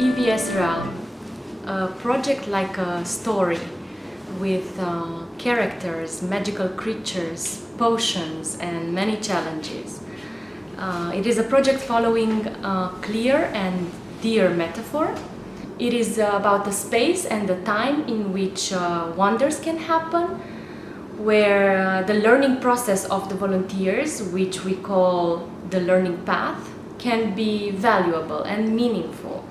EVS Realm, a project like a story with characters, magical creatures, potions and many challenges. It is a project following a clear and dear metaphor. It is about the space and the time in which wonders can happen, where the learning process of the volunteers, which we call the learning path, can be valuable and meaningful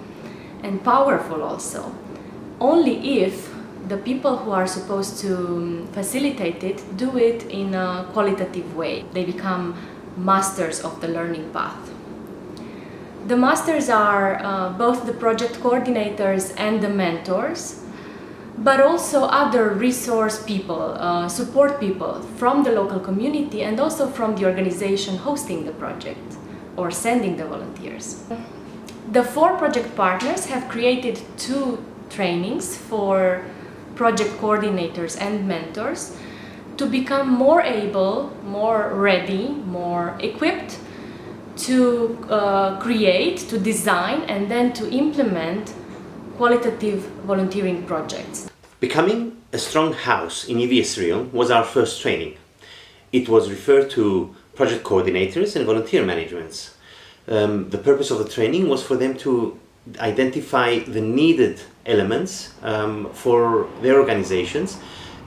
and powerful also, only if the people who are supposed to facilitate it do it in a qualitative way. They become masters of the learning path. The masters are both the project coordinators and the mentors, but also other resource people, support people from the local community and also from the organization hosting the project or sending the volunteers. The 4 project partners have created 2 trainings for project coordinators and mentors to become more able, more ready, more equipped to create, to design and then to implement qualitative volunteering projects. Becoming a strong house in EVS Realm was our first training. It was referred to project coordinators and volunteer managements. The purpose of the training was for them to identify the needed elements for their organizations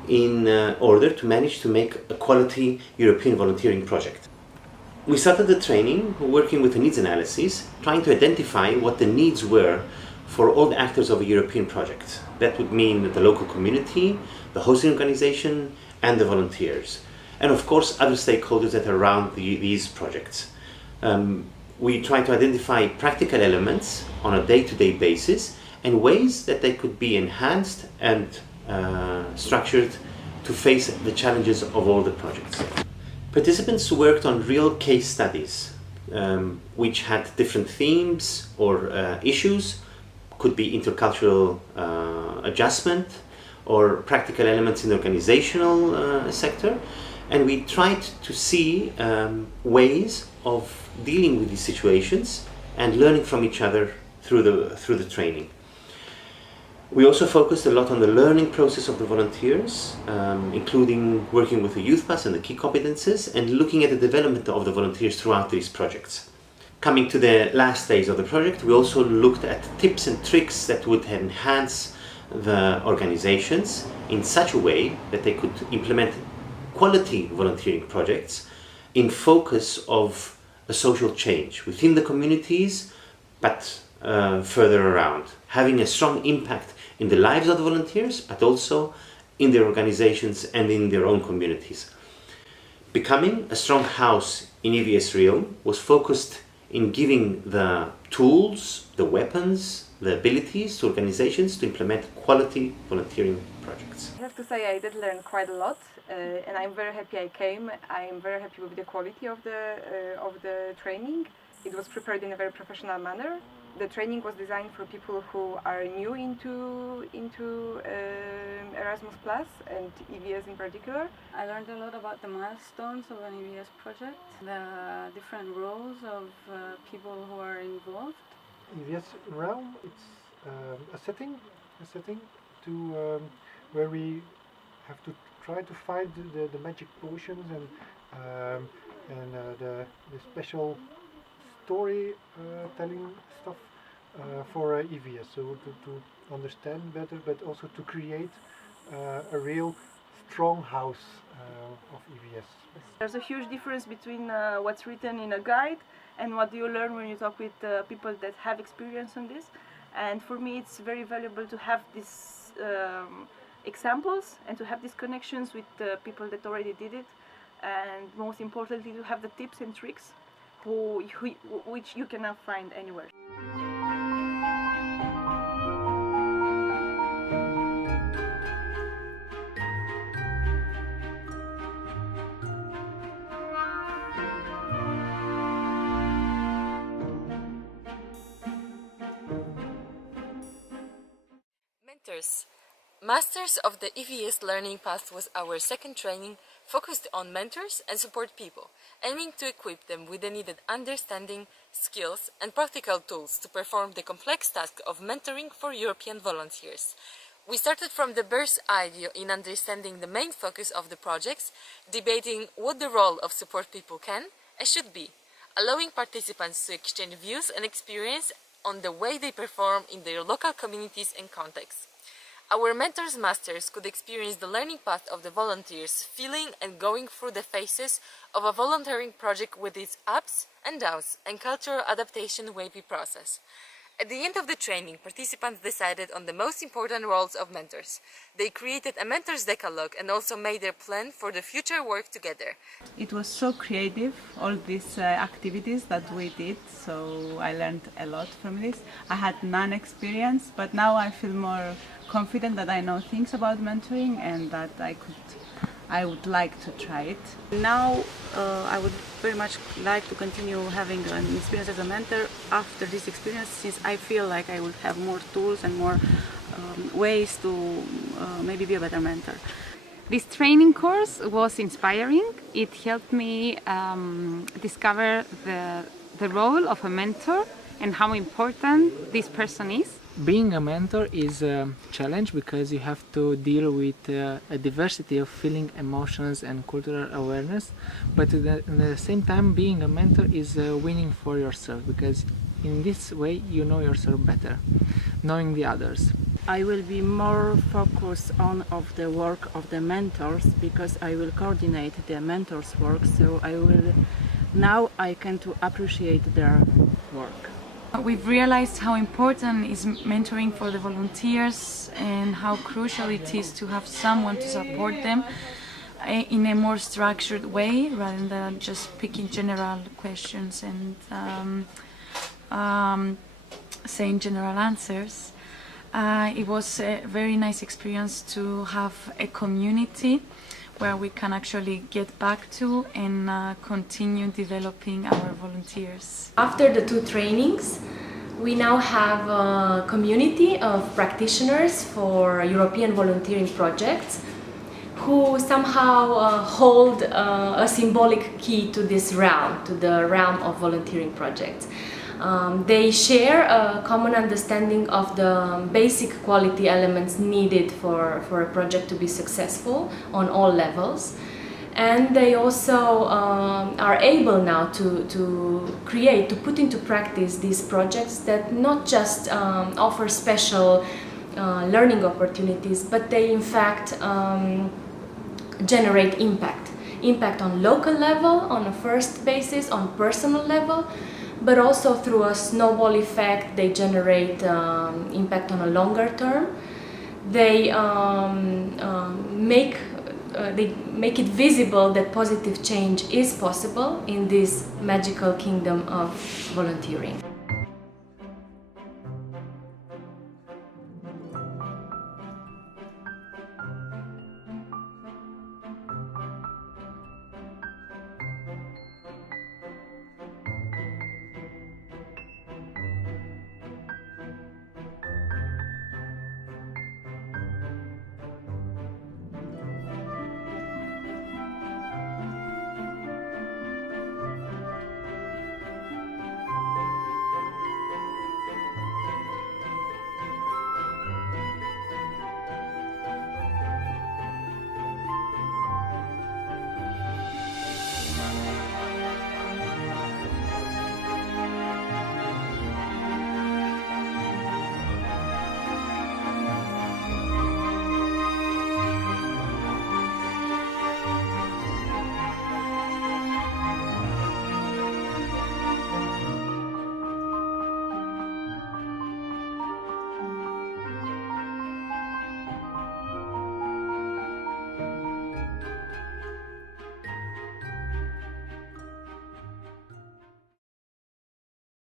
in order to manage to make a quality European volunteering project. We started the training working with a needs analysis, trying to identify what the needs were for all the actors of a European project. That would mean the local community, the hosting organization and the volunteers. And of course other stakeholders that are around these projects. We try to identify practical elements on a day-to-day basis and ways that they could be enhanced and structured to face the challenges of all the projects. Participants worked on real case studies which had different themes or issues. Could be intercultural adjustment or practical elements in the organizational sector, and we tried to see ways of dealing with these situations and learning from each other through the training. We also focused a lot on the learning process of the volunteers, including working with the youth pass and the key competences and looking at the development of the volunteers throughout these projects. Coming to the last phase of the project, we also looked at tips and tricks that would enhance the organizations in such a way that they could implement quality volunteering projects in focus of a social change within the communities, but further around, having a strong impact in the lives of the volunteers, but also in their organizations and in their own communities. Becoming a strong house in EVS Realm was focused in giving the tools, the weapons, the abilities to organizations to implement quality volunteering projects. I have to say I did learn quite a lot and I'm very happy I came. I'm very happy with the quality of the training. It was prepared in a very professional manner. The training was designed for people who are new into Erasmus Plus and EVS in particular. I learned a lot about the milestones of an EVS project, the different roles of people who are involved. EVS Realm, it's a setting to where we have to try to find the magic potions and the special story telling stuff for EVS, so to understand better, but also to create a real strong house of EVS. There's a huge difference between what's written in a guide and what you learn when you talk with people that have experience on this. And for me it's very valuable to have these examples and to have these connections with people that already did it, and most importantly to have the tips and tricks which you cannot find anywhere. Mentors. Masters of the EVS Learning Path was our second training focused on mentors and support people, aiming to equip them with the needed understanding, skills and practical tools to perform the complex task of mentoring for European volunteers. We started from the bird's eye view in understanding the main focus of the projects, debating what the role of support people can and should be, allowing participants to exchange views and experience on the way they perform in their local communities and contexts. Our mentors masters could experience the learning path of the volunteers, feeling and going through the phases of a volunteering project with its ups and downs and cultural adaptation wavy process. At the end of the training, participants decided on the most important roles of mentors. They created a mentor's decalogue and also made their plan for the future work together. It was so creative, all these activities that we did, so I learned a lot from this. I had none experience, but now I feel more confident that I know things about mentoring and that I would like to try it. Now I would very much like to continue having an experience as a mentor after this experience, since I feel like I will have more tools and more ways to maybe be a better mentor. This training course was inspiring. It helped me discover the role of a mentor and how important this person is. Being a mentor is a challenge because you have to deal with a diversity of feeling, emotions and cultural awareness, but at the same time being a mentor is winning for yourself, because in this way you know yourself better, knowing the others. I will be more focused on the work of the mentors, because I will coordinate the mentors' work, so now I can to appreciate their work. We've realized how important is mentoring for the volunteers and how crucial it is to have someone to support them in a more structured way rather than just picking general questions and saying general answers. It was a very nice experience to have a community where we can actually get back to and continue developing our volunteers. After the 2 trainings, we now have a community of practitioners for European volunteering projects who somehow hold a symbolic key to this realm, to the realm of volunteering projects. They share a common understanding of the basic quality elements needed for a project to be successful on all levels. And they also are able now to put into practice these projects that not just offer special learning opportunities, but they in fact generate impact on local level, on a first basis, on personal level, but also through a snowball effect. They generate impact on a longer term. They make it visible that positive change is possible in this magical kingdom of volunteering.